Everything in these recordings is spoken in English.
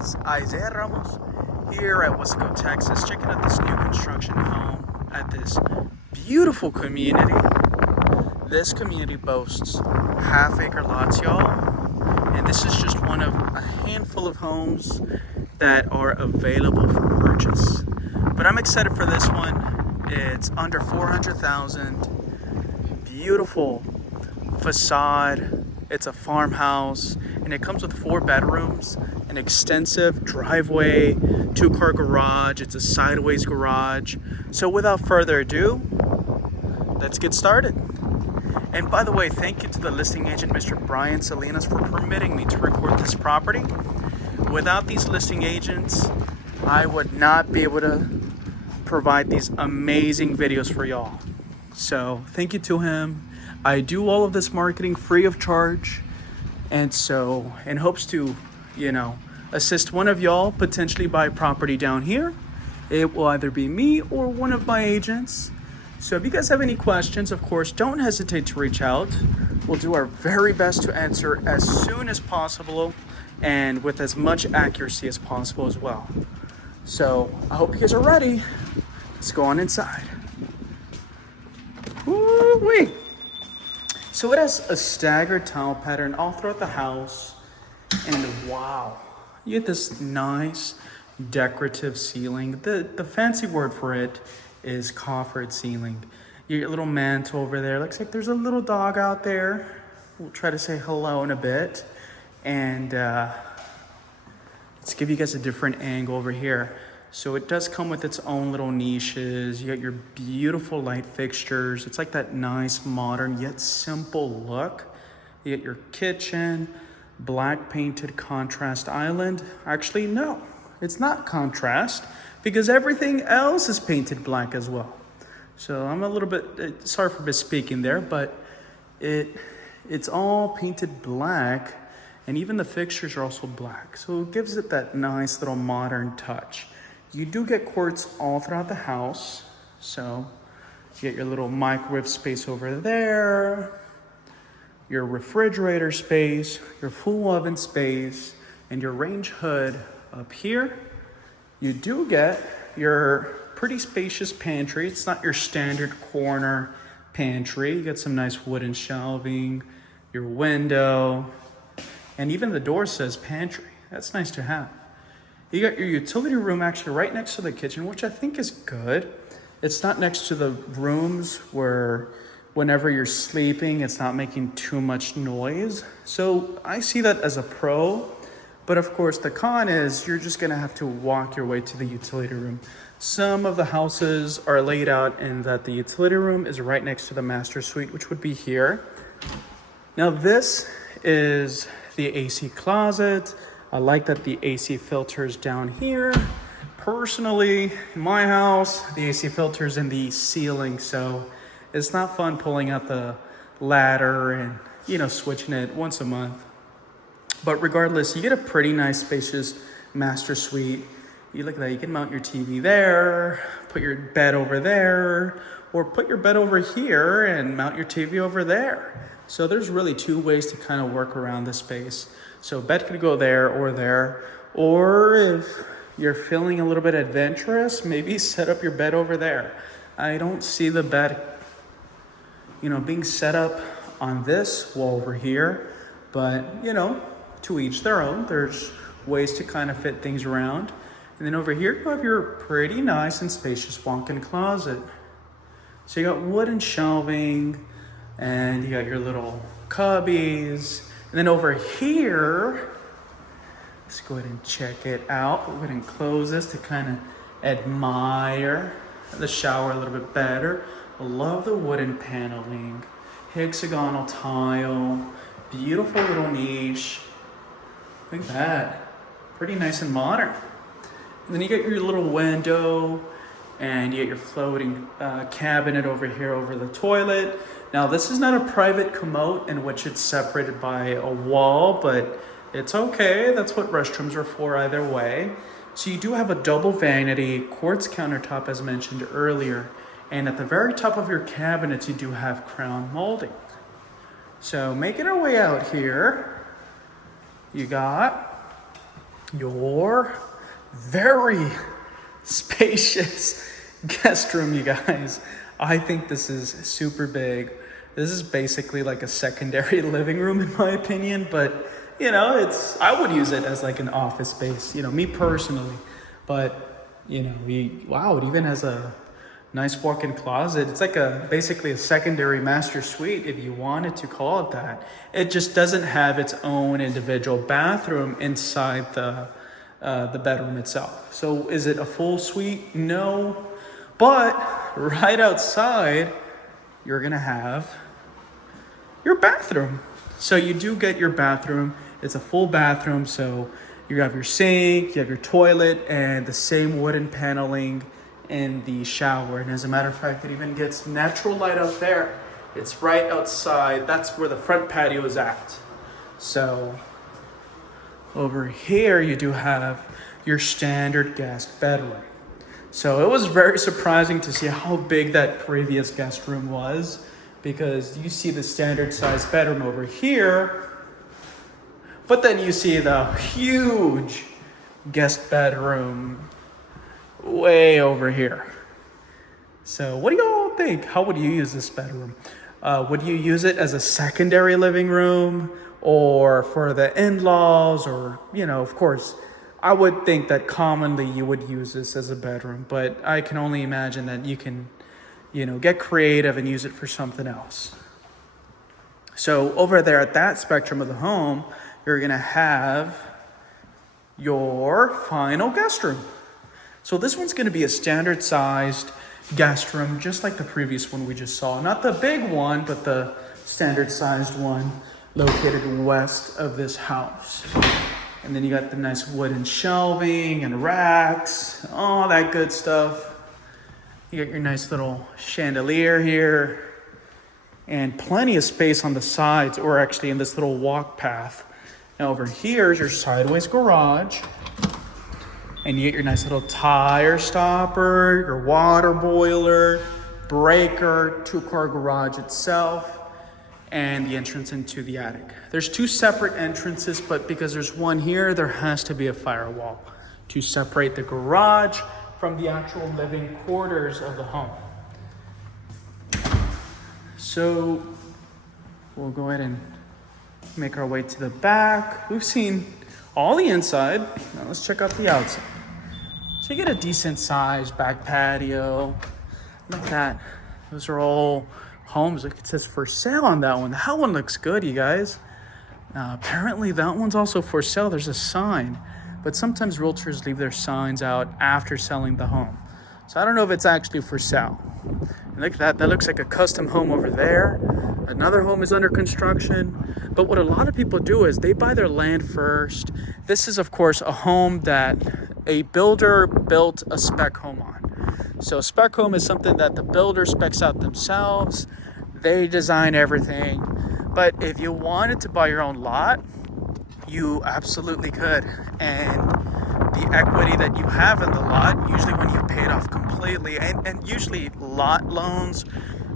is Isaiah Ramos here at Weslaco, Texas, checking out this new construction home at this beautiful community. This community boasts half-acre lots, y'all, and this is just one of a handful of homes that are available for purchase. But I'm excited for this one. It's under $400,000. Beautiful facade. It's a farmhouse, and it comes with 4 bedrooms, an extensive driveway, 2-car garage. It's a sideways garage. So without further ado, let's get started. And by the way, thank you to the listing agent, Mr. Brian Salinas, for permitting me to record this property. Without these listing agents, I would not be able to provide these amazing videos for y'all. So thank you to him. I do all of this marketing free of charge, and so in hopes to, assist one of y'all potentially buy property down here. It will either be me or one of my agents. So if you guys have any questions, of course, don't hesitate to reach out. We'll do our very best to answer as soon as possible and with as much accuracy as possible as well. So I hope you guys are ready. Let's go on inside. Woo-wee. So it has a staggered tile pattern all throughout the house. And wow, you get this nice decorative ceiling. The fancy word for it is coffered ceiling. Your little mantle over there. Looks like there's a little dog out there. We'll try to say hello in a bit. And let's give you guys a different angle over here. So it does come with its own little niches. You got your beautiful light fixtures. It's like that nice, modern, yet simple look. You get your kitchen, black painted contrast island. Actually, no, it's not contrast because everything else is painted black as well. So I'm a little bit, sorry for misspeaking there, but it's all painted black, and even the fixtures are also black. So it gives it that nice little modern touch. You do get quartz all throughout the house. So you get your little microwave space over there, your refrigerator space, your full oven space, and your range hood up here. You do get your pretty spacious pantry. It's not your standard corner pantry. You get some nice wooden shelving, your window, and even the door says pantry. That's nice to have. You got your utility room actually right next to the kitchen, which I think is good. It's not next to the rooms where whenever you're sleeping, it's not making too much noise. So I see that as a pro. But of course, the con is you're just gonna have to walk your way to the utility room. Some of the houses are laid out in that the utility room is right next to the master suite, which would be here. Now this is the AC closet. I like that the AC filter's down here. Personally, in my house, the AC filter's in the ceiling, so it's not fun pulling out the ladder and, switching it once a month. But regardless, you get a pretty nice spacious master suite. You look at that, you can mount your TV there, put your bed over there, or put your bed over here and mount your TV over there. So there's really 2 ways to kind of work around this space. So bed could go there, or if you're feeling a little bit adventurous, maybe set up your bed over there. I don't see the bed, being set up on this wall over here, but to each their own. There's ways to kind of fit things around. And then over here, you have your pretty nice and spacious walk-in closet. So you got wooden shelving, and you got your little cubbies. And then over here, let's go ahead and check it out. We'll go ahead and close this to kind of admire the shower a little bit better. I love the wooden paneling, hexagonal tile, beautiful little niche. Look at that, pretty nice and modern. And then you get your little window, and you get your floating cabinet over here over the toilet. Now this is not a private commode in which it's separated by a wall, but it's okay. That's what restrooms are for either way. So you do have a double vanity, quartz countertop as mentioned earlier. And at the very top of your cabinets, you do have crown molding. So making our way out here, you got your very spacious guest room, you guys. I think this is super big. This is basically like a secondary living room in my opinion, but you know, I would use it as like an office space, you know, me personally. But you know, wow, it even has a nice walk-in closet. It's like basically a secondary master suite if you wanted to call it that. It just doesn't have its own individual bathroom inside the bedroom itself. So is it a full suite? No. But right outside, you're gonna have your bathroom. So you do get your bathroom. It's a full bathroom. So you have your sink, you have your toilet, and the same wooden paneling in the shower. And as a matter of fact, it even gets natural light out there. It's right outside. That's where the front patio is at. So over here, you do have your standard guest bedroom. So it was very surprising to see how big that previous guest room was, because you see the standard size bedroom over here, but then you see the huge guest bedroom way over here. So what do y'all think? How would you use this bedroom? Would you use it as a secondary living room or for the in-laws? Or, you know, of course, I would think that commonly you would use this as a bedroom, but I can only imagine that you can, you know, get creative and use it for something else. So over there at that spectrum of the home, you're gonna have your final guest room. So this one's gonna be a standard sized guest room, just like the previous one we just saw. Not the big one, but the standard sized one located west of this house. And then you got the nice wooden shelving and racks, all that good stuff. You got your nice little chandelier here and plenty of space on the sides, or actually in this little walk path. Now over here is your sideways garage. And you get your nice little tire stopper, your water boiler, breaker, 2-car garage itself, and the entrance into the attic. There's 2 separate entrances, but because there's one here, there has to be a firewall to separate the garage from the actual living quarters of the home. So we'll go ahead and make our way to the back. We've seen all the inside. Now let's check out the outside. So you get a decent sized back patio. Look at that. Those are all homes. Like, it says for sale on that one. That one looks good, you guys. Apparently that one's also for sale. There's a sign, but sometimes realtors leave their signs out after selling the home. So I don't know if it's actually for sale. And look at that. That looks like a custom home over there. Another home is under construction. But what a lot of people do is they buy their land first. This is, of course, a home that a builder built a spec home on. So a spec home is something that the builder specs out themselves. They design everything. But if you wanted to buy your own lot, you absolutely could. And the equity that you have in the lot, usually when you pay it off completely, and usually lot loans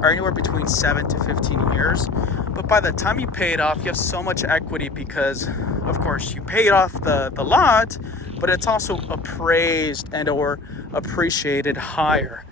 are anywhere between 7 to 15 years. But by the time you pay it off, you have so much equity because, of course, you paid off the lot, but it's also appraised and or appreciated higher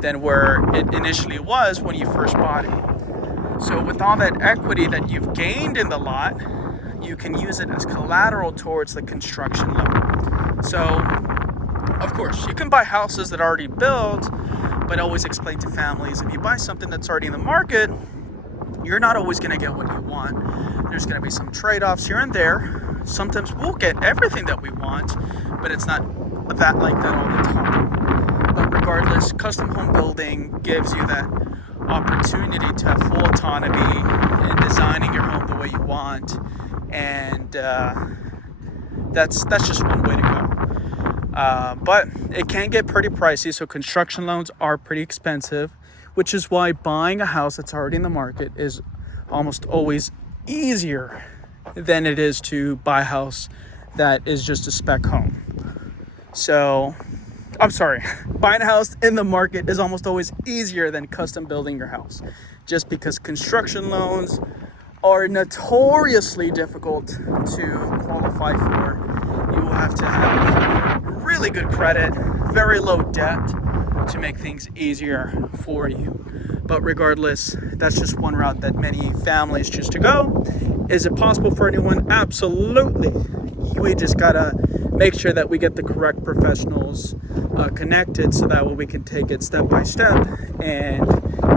than where it initially was when you first bought it. So with all that equity that you've gained in the lot, you can use it as collateral towards the construction loan. So, of course, you can buy houses that are already built, but always explain to families, if you buy something that's already in the market, you're not always going to get what you want. There's going to be some trade-offs here and there. Sometimes we'll get everything that we want, but it's not that like that all the time. But regardless, custom home building gives you that opportunity to have full autonomy in designing your home the way you want, and that's just one way to go. But it can get pretty pricey, so construction loans are pretty expensive, which is why buying a house that's already in the market is almost always easier than it is to buy a house that is just a spec home. So, I'm sorry, buying a house in the market is almost always easier than custom building your house, just because construction loans are notoriously difficult to qualify for you will have to have really good credit, very low debt to make things easier for you. But regardless, that's just one route that many families choose to go. Is it possible for anyone? Absolutely. We just gotta make sure that we get the correct professionals connected, so that way we can take it step by step and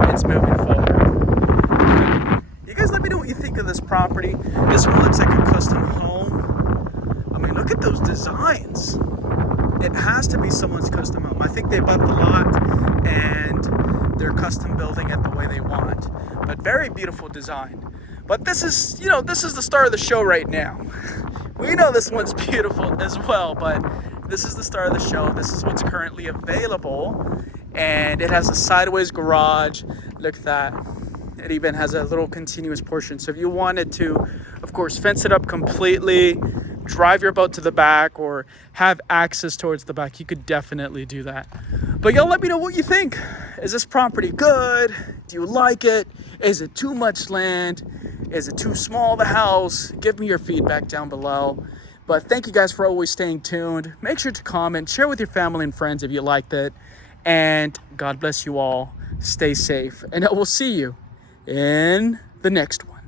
it's moving forward. You guys let me know what you think of this property. This one looks like a custom home. I mean, look at those designs. It has to be someone's custom home. I think they bought the lot and they're custom building it the way they want. But very beautiful design. But this is, this is the star of the show right now. We know this one's beautiful as well, but this is the star of the show. This is what's currently available. And it has a sideways garage. Look at that. It even has a little continuous portion. So if you wanted to, of course, fence it up completely, drive your boat to the back, or have access towards the back, you could definitely do that. But y'all let me know what you think. Is this property good? Do you like it? Is it too much land? Is it too small, the house? Give me your feedback down below. But thank you guys for always staying tuned. Make sure to comment, share with your family and friends if you liked it. And God bless you all. Stay safe. And I will see you in the next one.